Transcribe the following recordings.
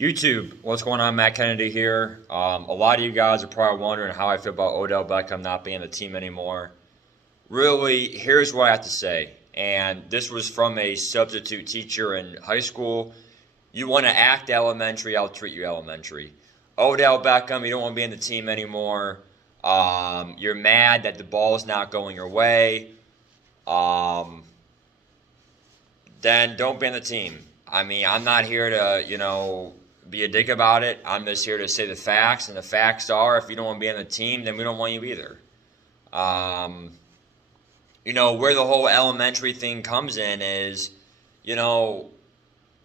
YouTube, what's going on? Matt Kennedy here. A lot of you guys are probably wondering how I feel about Odell Beckham not being the team anymore. Really, here's what I have to say. And this was from a substitute teacher in high school. You want to act elementary, I'll treat you elementary. Odell Beckham, you don't want to be in the team anymore. You're mad that the ball's not going your way. Um, then don't be in the team. I mean, I'm not here to, be a dick about it. I'm just here to say the facts, and the facts are if you don't want to be on the team, then we don't want you either. Um, where the whole elementary thing comes in is, you know,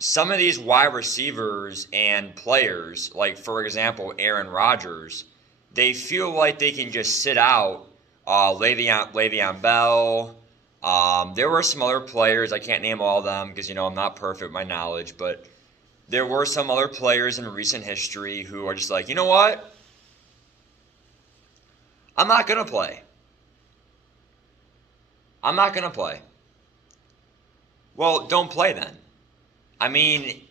some of these wide receivers and players, like for example, Aaron Rodgers, they feel like they can just sit out. Le'Veon Bell. There were some other players. I can't name all of them because I'm not perfect with my knowledge, but there were some other players in recent history who are just like, you know what? I'm not gonna play. I'm not gonna play. Well, don't play then. I mean,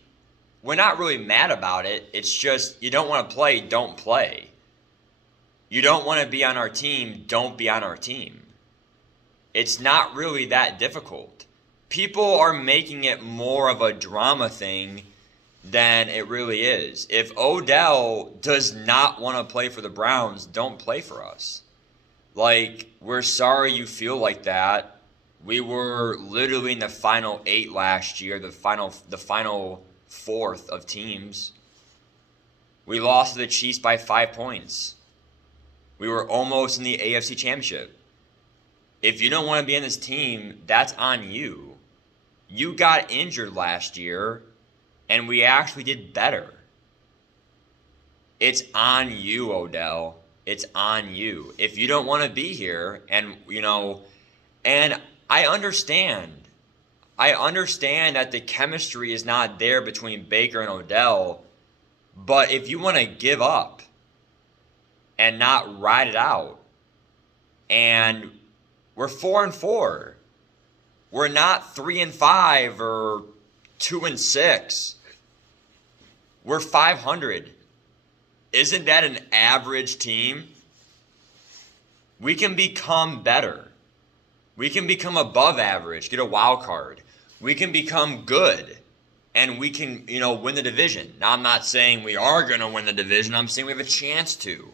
we're not really mad about it. It's just you don't want to play, don't play. You don't want to be on our team, don't be on our team. It's not really that difficult. People are making it more of a drama thing than it really is. If Odell does not want to play for the Browns, don't play for us. Like, we're sorry you feel like that. We were literally in the final 8 last year, the final fourth of teams. We lost to the Chiefs by 5 points. We were almost in the AFC Championship. If you don't want to be in this team, that's on you. You got injured last year, and we actually did better. It's on you, Odell. It's on you. If you don't want to be here, and I understand. I understand that the chemistry is not there between Baker and Odell, but if you want to give up and not ride it out, and we're 4-4. We're not 3-5 or 2-6. We're 500. Isn't that an average team? We can become better. We can become above average, get a wild card. We can become good, and we can, win the division. Now, I'm not saying we are going to win the division. I'm saying we have a chance to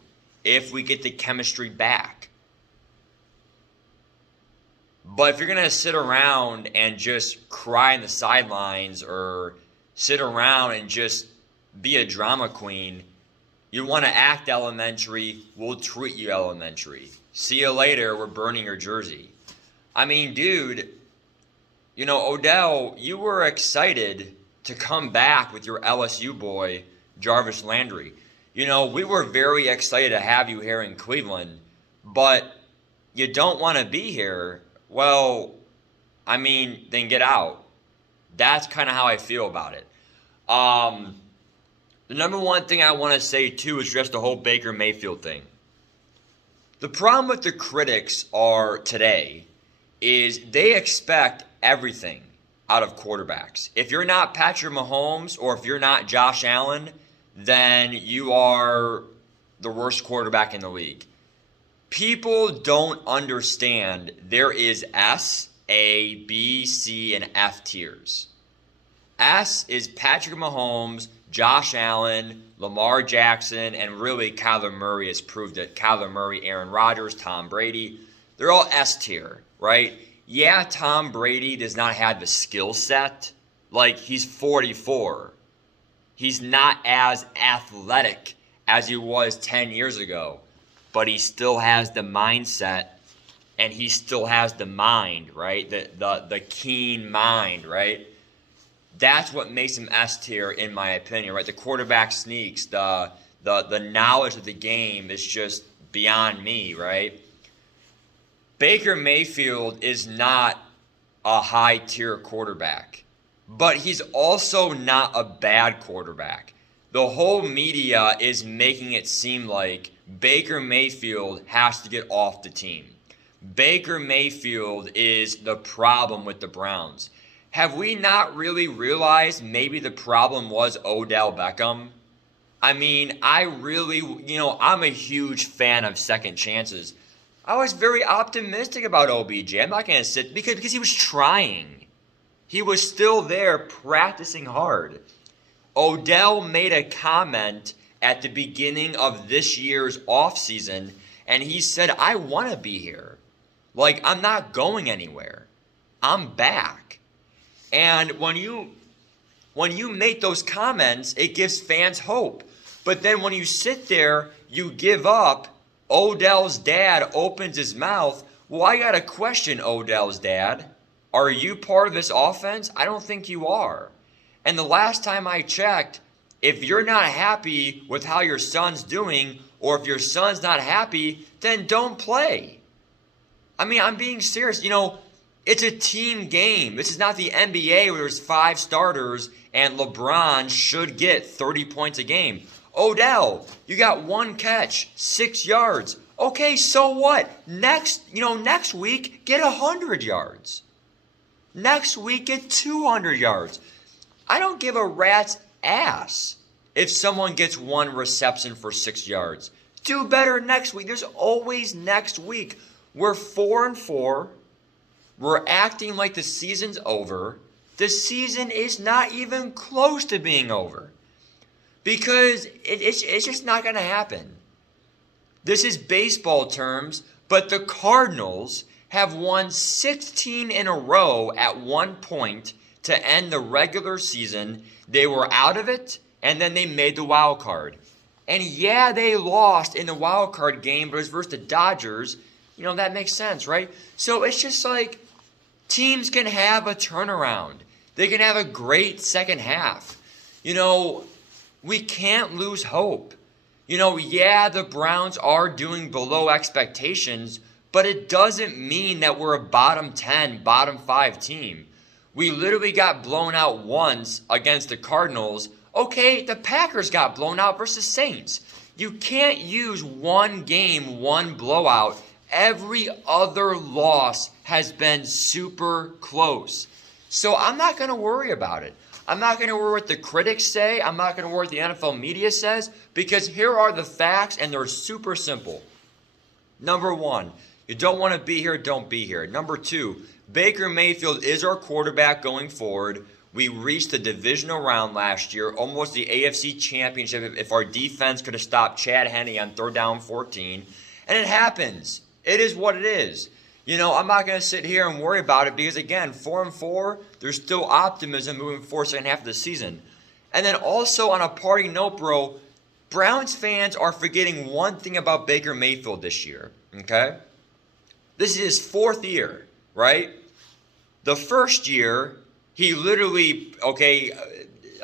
if we get the chemistry back. But if you're going to sit around and just cry in the sidelines or sit around and just be a drama queen, you want to act elementary, we'll treat you elementary. See you later, we're burning your jersey. I mean, dude, Odell, you were excited to come back with your LSU boy, Jarvis Landry. We were very excited to have you here in Cleveland, but you don't want to be here. Well, I mean, then get out. That's kind of how I feel about it. The number one thing I want to say, too, is just the whole Baker Mayfield thing. The problem with the critics are today is they expect everything out of quarterbacks. If you're not Patrick Mahomes or if you're not Josh Allen, then you are the worst quarterback in the league. People don't understand there is S, A, B, C, and F tiers. S is Patrick Mahomes, Josh Allen, Lamar Jackson, and really Kyler Murray has proved it. Kyler Murray, Aaron Rodgers, Tom Brady, they're all S tier, right? Yeah, Tom Brady does not have the skill set. Like, he's 44. He's not as athletic as he was 10 years ago. But he still has the mindset, and he still has the mind, right? The keen mind, right? That's what makes him S tier, in my opinion, right? The quarterback sneaks, the knowledge of the game is just beyond me, right? Baker Mayfield is not a high tier quarterback, but he's also not a bad quarterback. The whole media is making it seem like Baker Mayfield has to get off the team. Baker Mayfield is the problem with the Browns. have we not really realized maybe the problem was Odell Beckham? I mean, I really, I'm a huge fan of second chances. I was very optimistic about OBJ. I'm not going to sit because he was trying. He was still there practicing hard. Odell made a comment at the beginning of this year's offseason, and he said, I want to be here. Like, I'm not going anywhere. I'm back. And when you make those comments, it gives fans hope. But then when you sit there, you give up, Odell's dad opens his mouth. Well, I got to question Odell's dad. Are you part of this offense? I don't think you are. And the last time I checked, if you're not happy with how your son's doing, or if your son's not happy, then don't play. I mean, I'm being serious. It's a team game. This is not the NBA where there's 5 starters and LeBron should get 30 points a game. Odell, you got 1 catch, 6 yards. Okay, so what? Next week, get 100 yards. Next week, get 200 yards. I don't give a rat's ass if someone gets 1 reception for 6 yards. Do better next week. There's always next week. We're 4-4. We're acting like the season's over. The season is not even close to being over. Because it's just not going to happen. This is baseball terms, but the Cardinals have won 16 in a row at one point to end the regular season. They were out of it, and then they made the wild card. And yeah, they lost in the wild card game, but it was versus the Dodgers. That makes sense, right? So it's just like teams can have a turnaround. They can have a great second half. We can't lose hope. Yeah, the Browns are doing below expectations, but it doesn't mean that we're a bottom 10, bottom 5 team. We literally got blown out once against the Cardinals. Okay, the Packers got blown out versus Saints. You can't use one game, one blowout. Every other loss has been super close. So I'm not going to worry about it. I'm not going to worry what the critics say. I'm not going to worry what the NFL media says, because here are the facts, and they're super simple. Number 1, you don't want to be here, don't be here. Number 2, Baker Mayfield is our quarterback going forward. We reached the divisional round last year, almost the AFC Championship if our defense could have stopped Chad Henne on 3rd down 14. And it happens. It is what it is. I'm not going to sit here and worry about it because, again, 4-4, there's still optimism moving forward second half of the season. And then also on a parting note, bro, Browns fans are forgetting one thing about Baker Mayfield this year, okay? This is his 4th year, right? The first year, he literally,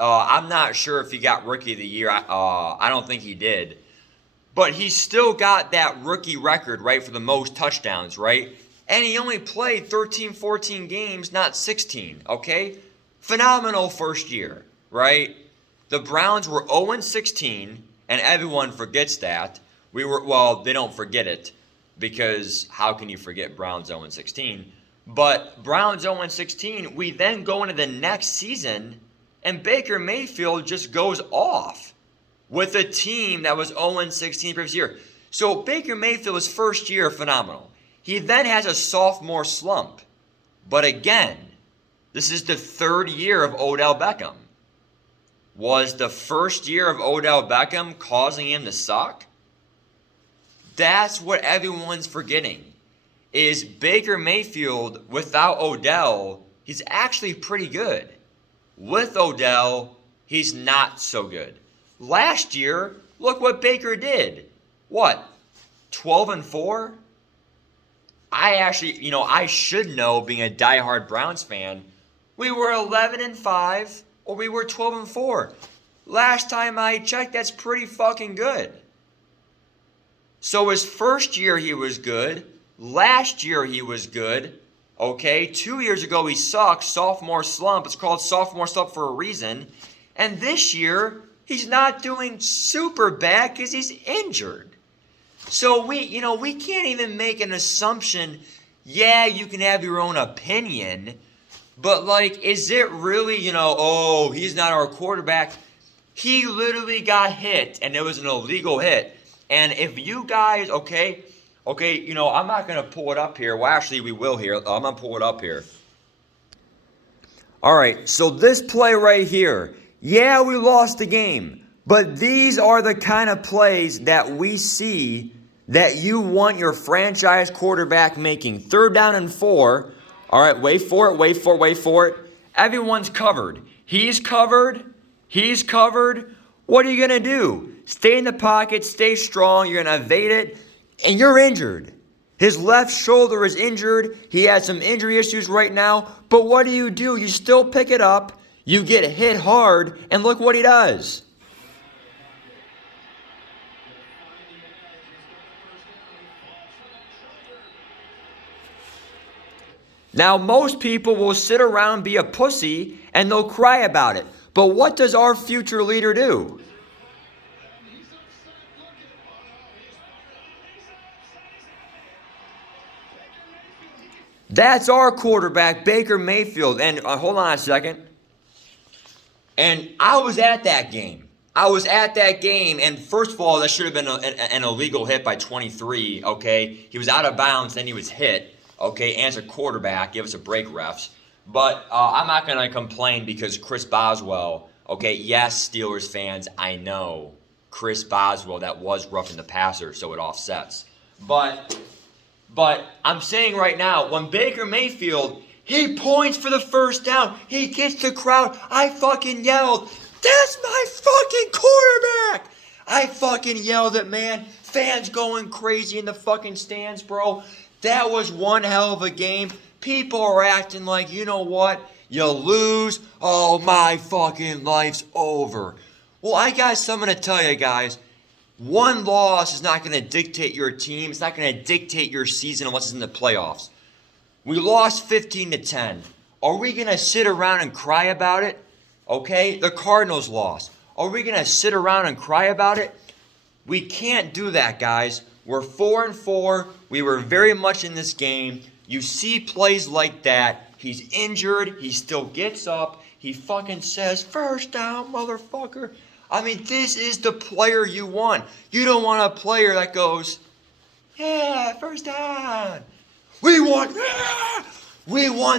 I'm not sure if he got Rookie of the Year. I don't think he did. But he still got that rookie record, right, for the most touchdowns, right? And he only played 13, 14 games, not 16, okay? Phenomenal first year, right? The Browns were 0-16, and everyone forgets that. They don't forget it, because how can you forget Browns 0-16? But Browns 0-16, we then go into the next season, and Baker Mayfield just goes off with a team that was 0-16 previous year. So Baker Mayfield's first year, phenomenal. He then has a sophomore slump. But again, this is the 3rd year of Odell Beckham. Was the first year of Odell Beckham causing him to suck? That's what everyone's forgetting. Is Baker Mayfield, without Odell, he's actually pretty good. With Odell, he's not so good. Last year, look what Baker did. What? 12-4? I actually, I should know, being a diehard Browns fan, we were 11-5 or we were 12-4. Last time I checked, that's pretty fucking good. So his first year he was good. Last year he was good. Okay, 2 years ago he sucked. Sophomore slump. It's called sophomore slump for a reason. And this year he's not doing super bad because he's injured. So we can't even make an assumption. Yeah, you can have your own opinion, But, like, is it really, oh, he's not our quarterback? He literally got hit, and it was an illegal hit. And if you guys, okay, I'm not going to pull it up here. Well, actually, we will here. I'm going to pull it up here. All right, so this play right here, yeah, we lost the game. But these are the kind of plays that we see that you want your franchise quarterback making. 3rd down and 4. All right, wait for it. Everyone's covered. He's covered. What are you going to do? Stay in the pocket, stay strong. You're going to evade it, and you're injured. His left shoulder is injured. He has some injury issues right now. But what do? You still pick it up. You get hit hard, and look what he does. Now, most people will sit around and be a pussy, and they'll cry about it. But what does our future leader do? That's our quarterback, Baker Mayfield. And hold on a second. And I was at that game. And first of all, that should have been an illegal hit by 23, okay? He was out of bounds, then he was hit. Okay, and as a quarterback, give us a break, refs. But I'm not going to complain because Chris Boswell, okay, yes, Steelers fans, I know. Chris Boswell, that was roughing the passer, so it offsets. But I'm saying right now, when Baker Mayfield, he points for the first down, he gets the crowd, I fucking yelled, that's my fucking quarterback! I fucking yelled it, man. Fans going crazy in the fucking stands, bro. That was one hell of a game. People are acting like, you know what? You lose. Oh, my fucking life's over. Well, I got something to tell you guys. One loss is not going to dictate your team. It's not going to dictate your season unless it's in the playoffs. We lost 15-10. Are we going to sit around and cry about it? Okay, the Cardinals lost. Are we going to sit around and cry about it? We can't do that, guys. We're 4-4. We were very much in this game. You see plays like that. He's injured. He still gets up. He fucking says, first down, motherfucker. I mean, this is the player you want. You don't want a player that goes, yeah, first down. We want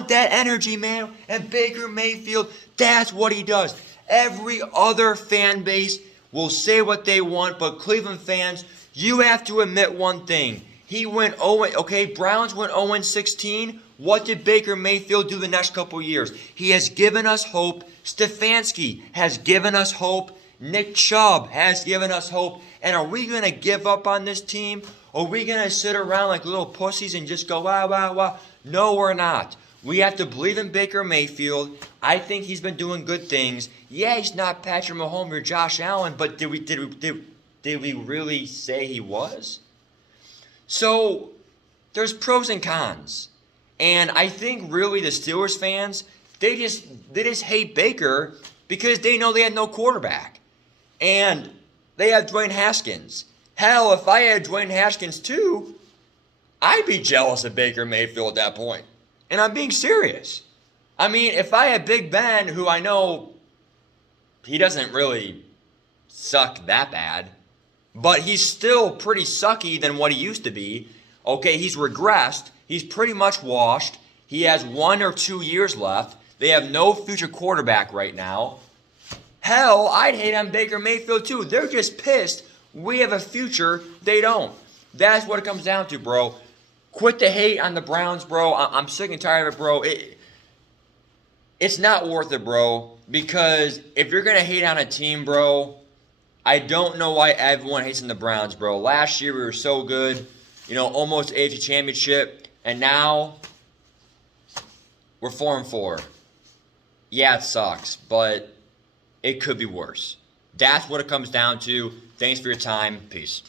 that energy, man. And Baker Mayfield, that's what he does. Every other fan base will say what they want, but Cleveland fans, you have to admit one thing. He went 0, okay, Browns went 0-16. What did Baker Mayfield do the next couple years? He has given us hope. Stefanski has given us hope. Nick Chubb has given us hope. And are we going to give up on this team? Are we going to sit around like little pussies and just go, wow? No, we're not. We have to believe in Baker Mayfield. I think he's been doing good things. Yeah, he's not Patrick Mahomes or Josh Allen, but did we really say he was? So there's pros and cons. And I think really the Steelers fans, they just hate Baker because they know they had no quarterback. And they have Dwayne Haskins. Hell, if I had Dwayne Haskins too, I'd be jealous of Baker Mayfield at that point. And I'm being serious. I mean, if I had Big Ben, who I know he doesn't really suck that bad, but he's still pretty sucky than what he used to be. Okay, he's regressed. He's pretty much washed. He has 1 or 2 years left. They have no future quarterback right now. Hell, I'd hate on Baker Mayfield too. They're just pissed we have a future. They don't. That's what it comes down to, bro. Quit the hate on the Browns, bro. I'm sick and tired of it, bro. It's not worth it, bro. Because if you're going to hate on a team, bro, I don't know why everyone hates on the Browns, bro. Last year we were so good. Almost AFC Championship. And now we're 4-4. Yeah, it sucks. But it could be worse. That's what it comes down to. Thanks for your time. Peace.